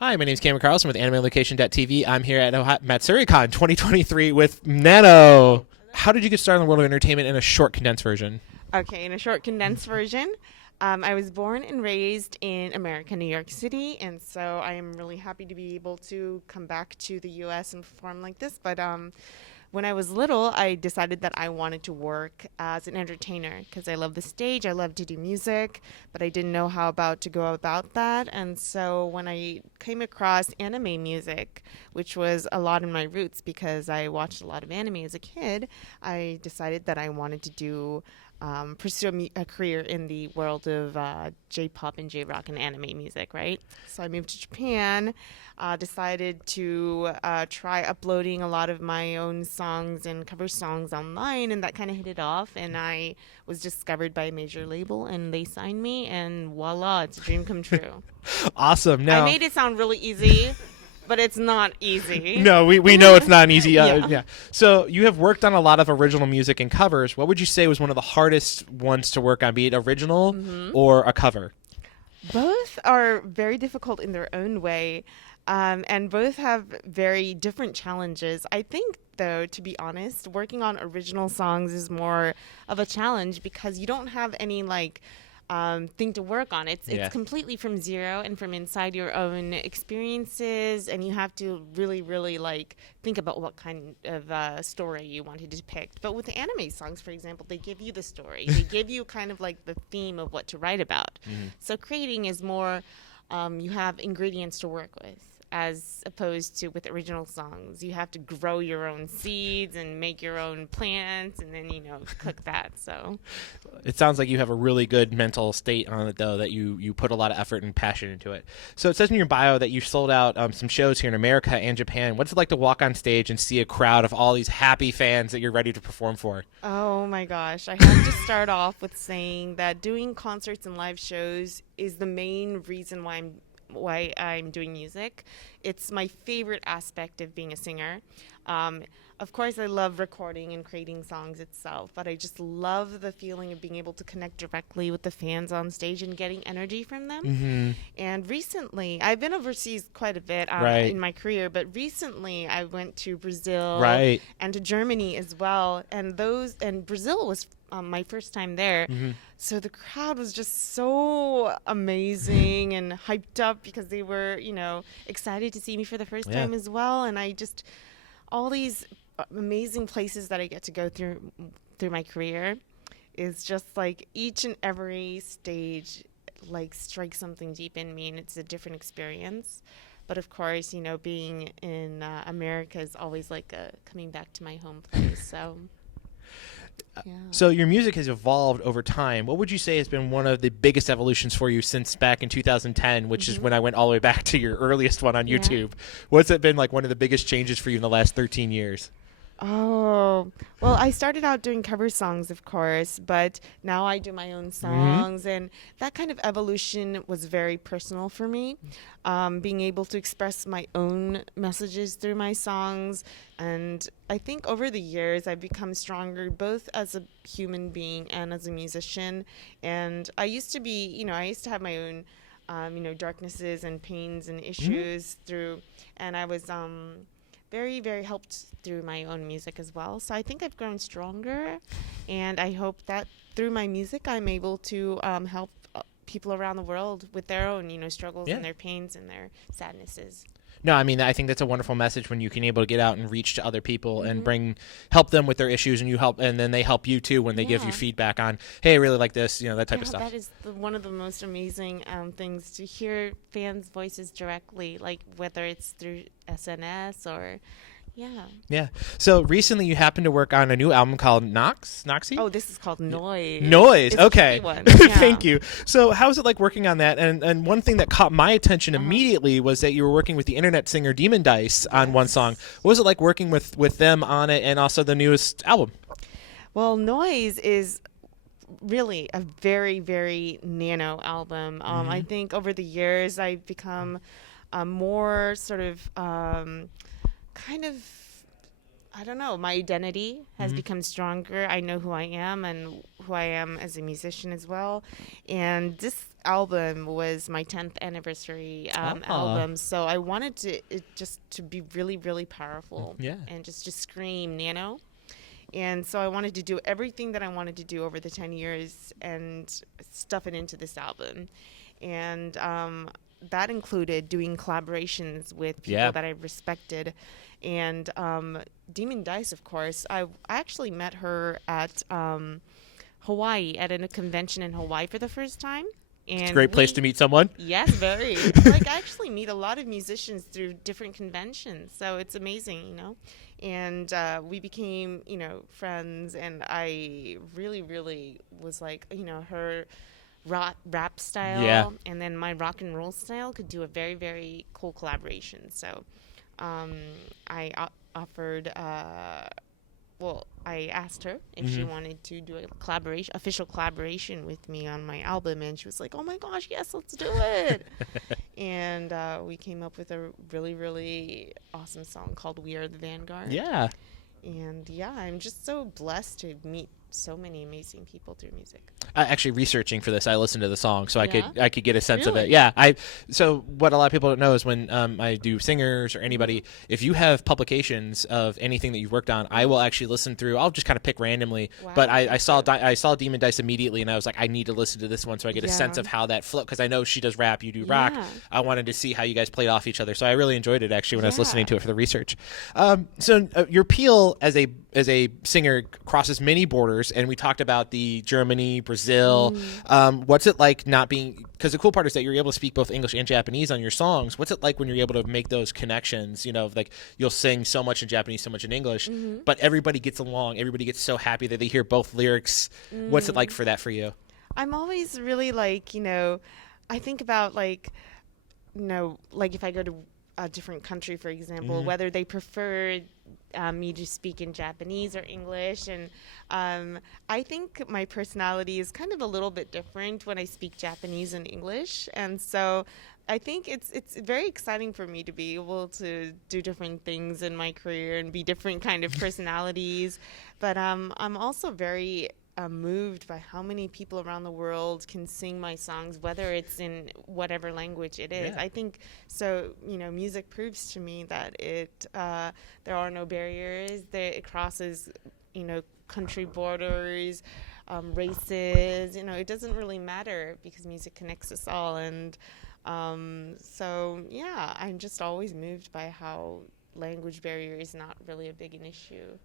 Hi, my name is Cameron Carlson with AnimeLocation.tv. I'm here at Matsuricon 2023 with NANO. How did you get started in the world of entertainment in a short, condensed version? Okay, in a short, condensed version, I was born and raised in America, New York City, and so I am really happy to be able to come back to the U.S. and perform like this. But when I was little, I decided that I wanted to work as an entertainer because I love the stage, I love to do music, but I didn't know how to go about that. And so when I came across anime music, which was a lot in my roots because I watched a lot of anime as a kid, I decided that I wanted to pursue a career in the world of J-pop and J-rock and anime music, right? So I moved to Japan, decided to try uploading a lot of my own songs and cover songs online, and that kind of hit it off, and I was discovered by a major label, and they signed me, and voila, it's a dream come true. Awesome. Now, I made it sound really easy, but it's not easy. No, we know it's not an easy. Yeah. So you have worked on a lot of original music and covers. What would you say was one of the hardest ones to work on, be it original or a cover? Both are very difficult in their own way, and both have very different challenges. I think, though, to be honest, working on original songs is more of a challenge because you don't have any thing to work on. It's completely from zero and from inside your own experiences, and you have to really think about what kind of story you want to depict. But with the anime songs, for example, they give you the story. They give you kind of like the theme of what to write about. So creating is more, you have ingredients to work with, as opposed to with original songs. You have to grow your own seeds and make your own plants and then, cook that. So it sounds like you have a really good mental state on it, though, that you put a lot of effort and passion into it. So it says in your bio that you've sold out some shows here in America and Japan. What's it like to walk on stage and see a crowd of all these happy fans that you're ready to perform for? Oh my gosh. I have to start off with saying that doing concerts and live shows is the main reason why I'm doing music. It's my favorite aspect of being a singer. Of course, I love recording and creating songs itself, but I just love the feeling of being able to connect directly with the fans on stage and getting energy from them. And recently, I've been overseas quite a bit in my career, but recently I went to Brazil and to Germany as well. And Brazil was my first time there. So the crowd was just so amazing and hyped up because they were, excited to see me for the first time as well. And all these amazing places that I get to go through my career is just like each and every stage strikes something deep in me, and it's a different experience. But of course, being in America is always like coming back to my home place. So. Yeah. So your music has evolved over time. What would you say has been one of the biggest evolutions for you since back in 2010, which is when I went all the way back to your earliest one on YouTube? What's it been like one of the biggest changes for you in the last 13 years? Oh, well, I started out doing cover songs, of course, but now I do my own songs, and that kind of evolution was very personal for me, being able to express my own messages through my songs. And I think over the years, I've become stronger both as a human being and as a musician. And I used to have my own, darknesses and pains and issues and I was very, very helped through my own music as well. So I think I've grown stronger, and I hope that through my music I'm able to help people around the world with their own, struggles and their pains and their sadnesses. No, I mean, I think that's a wonderful message when you can able to get out and reach to other people and help them with their issues, and then they help you too when they give you feedback on, hey, I really like this, that type of stuff. That is one of the most amazing things, to hear fans' voices directly, like whether it's through SNS or. Yeah. So recently you happened to work on a new album called Noxy? Oh, this is called Noise. Noise. It's okay. One. Thank you. So how was it like working on that? And one thing that caught my attention immediately was that you were working with the internet singer Demon Dice on one song. What was it like working with them on it, and also the newest album? Well, Noise is really a very, very NANO album. I think over the years I've become more sort of kind of, I don't know, my identity has become stronger. I know who I am and who I am as a musician as well. And this album was my 10th anniversary album, so I wanted it just to be really, really powerful. Yeah. And just to scream NANO. And so I wanted to do everything that I wanted to do over the 10 years and stuff it into this album. And that included doing collaborations with people that I respected. And Demon Dice, of course, I actually met her at Hawaii, at a convention in Hawaii for the first time. And it's a great place to meet someone. Yes, very. Like, I actually meet a lot of musicians through different conventions, so it's amazing, you know. And we became, you know, friends, and I really, really was like, you know, her rap style and then my rock and roll style could do a very, very cool collaboration. So I offered... I asked her if she wanted to do a official collaboration with me on my album, and she was like, "Oh my gosh, yes, let's do it!" And we came up with a really, really awesome song called "We Are the Vanguard." Yeah. And yeah, I'm just so blessed to meet so many amazing people through music. Actually, researching for this, I listened to the song, so I could get a sense of it. Really? Yeah, so what a lot of people don't know is when I do singers or anybody, if you have publications of anything that you've worked on, I will actually listen through. I'll just kind of pick randomly. Wow, but I saw Demon Dice immediately, and I was like, I need to listen to this one so I get a sense of how that flow. Because I know she does rap, you do rock. I wanted to see how you guys played off each other, so I really enjoyed it actually when I was listening to it for the research. So your appeal as a singer crosses many borders, and we talked about the Germany, Brazil. What's it like not being, because the cool part is that you're able to speak both English and Japanese on your songs. What's it like when you're able to make those connections? You know, like you'll sing so much in Japanese, so much in English, but everybody gets along. Everybody gets so happy that they hear both lyrics. What's it like for you? I'm always really like, you know, I think about like, you know, like if I go to a different country, for example, whether they prefer me to speak in Japanese or English. And I think my personality is kind of a little bit different when I speak Japanese and English. And so I think it's very exciting for me to be able to do different things in my career and be different kind of personalities. But I'm also very moved by how many people around the world can sing my songs, whether it's in whatever language it is. I think so. You know, music proves to me that there are no barriers. That it crosses, you know, country borders, races. You know, it doesn't really matter because music connects us all. And so yeah, I'm just always moved by how language barrier is not really a big an issue.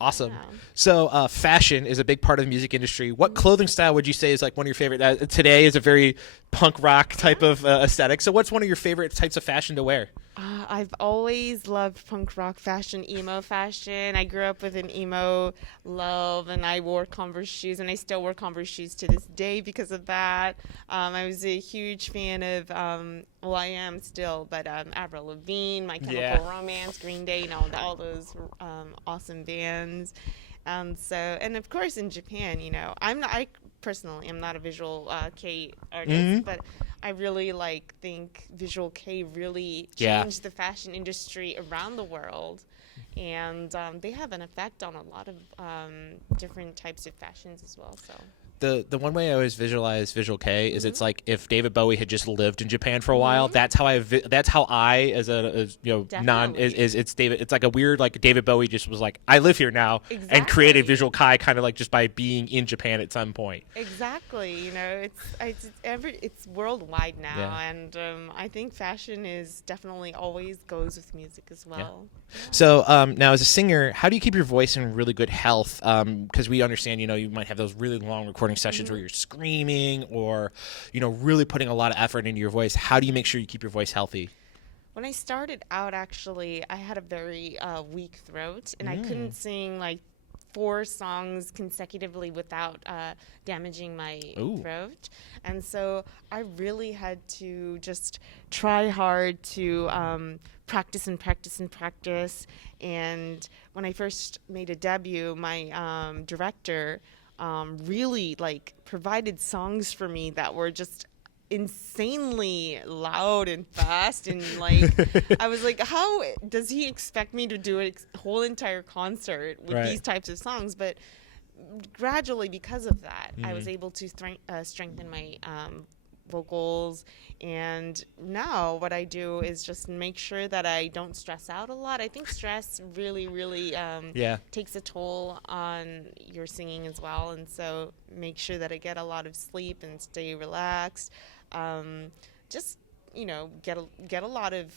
Awesome. Yeah. So fashion is a big part of the music industry. What clothing style would you say is like one of your favorite? Today is a very punk rock type of aesthetic. So what's one of your favorite types of fashion to wear? I've always loved punk rock fashion, emo fashion. I grew up with an emo love, and I wore Converse shoes, and I still wear Converse shoes to this day because of that. I was a huge fan of, well, I am still, but Avril Lavigne, My Chemical Romance, Green Day, you know, all those awesome bands. And of course in Japan, you know, I personally am not a visual kei artist, but I really think visual kei really changed the fashion industry around the world, and they have an effect on a lot of different types of fashions as well. So. The one way I always visualize visual kei is it's like if David Bowie had just lived in Japan for a while. That's how I as it's David. It's like a weird like David Bowie just was like, I live here now and created visual kei kind of like just by being in Japan at some point. Exactly. You know, it's worldwide now, and I think fashion is definitely always goes with music as well. Yeah. So now as a singer, how do you keep your voice in really good health? Because we understand, you know, you might have those really long recording sessions where you're screaming or, you know, really putting a lot of effort into your voice. How do you make sure you keep your voice healthy? When I started out, actually, I had a very weak throat, and I couldn't sing like 4 songs consecutively without damaging my throat. And so I really had to just try hard to practice and practice and practice. And when I first made a debut, my director really provided songs for me that were just insanely loud and fast, and I was like, how does he expect me to do a whole entire concert with these types of songs? But gradually, because of that, I was able to strengthen my vocals. And now what I do is just make sure that I don't stress out a lot. I think stress really, really Yeah. takes a toll on your singing as well. And so make sure that I get a lot of sleep and stay relaxed. Just, get a lot of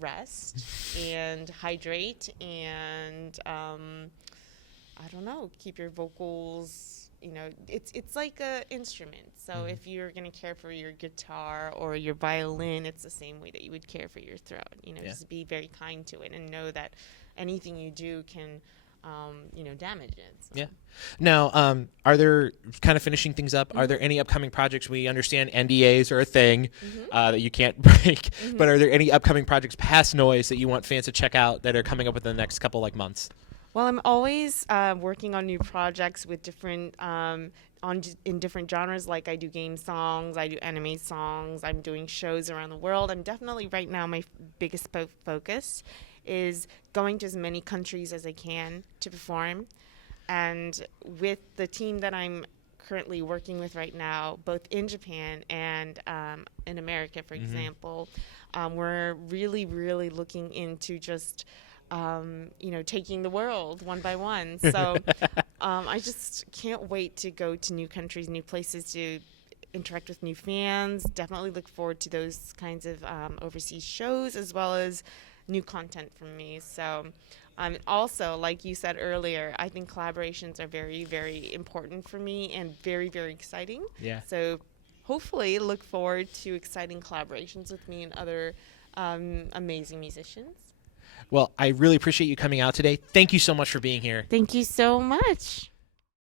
rest and hydrate and I don't know, keep your vocals, it's like a instrument. So if you're going to care for your guitar or your violin, it's the same way that you would care for your throat. Just be very kind to it and know that anything you do can, damage it. So. Yeah. Now, are there, kind of finishing things up, are there any upcoming projects? We understand NDAs are a thing that you can't break, but are there any upcoming projects past Noise that you want fans to check out that are coming up within the next couple months? Well, I'm always working on new projects with different in different genres. Like I do game songs, I do anime songs, I'm doing shows around the world. I'm definitely right now my biggest focus is going to as many countries as I can to perform. And with the team that I'm currently working with right now, both in Japan and in America, for example, we're really, really looking into just taking the world one by one. So I just can't wait to go to new countries, new places, to interact with new fans. Definitely look forward to those kinds of overseas shows, as well as new content from me. So also, like you said earlier, I think collaborations are very, very important for me and very, very exciting. Yeah. So hopefully look forward to exciting collaborations with me and other amazing musicians. Well, I really appreciate you coming out today. Thank you so much for being here. Thank you so much.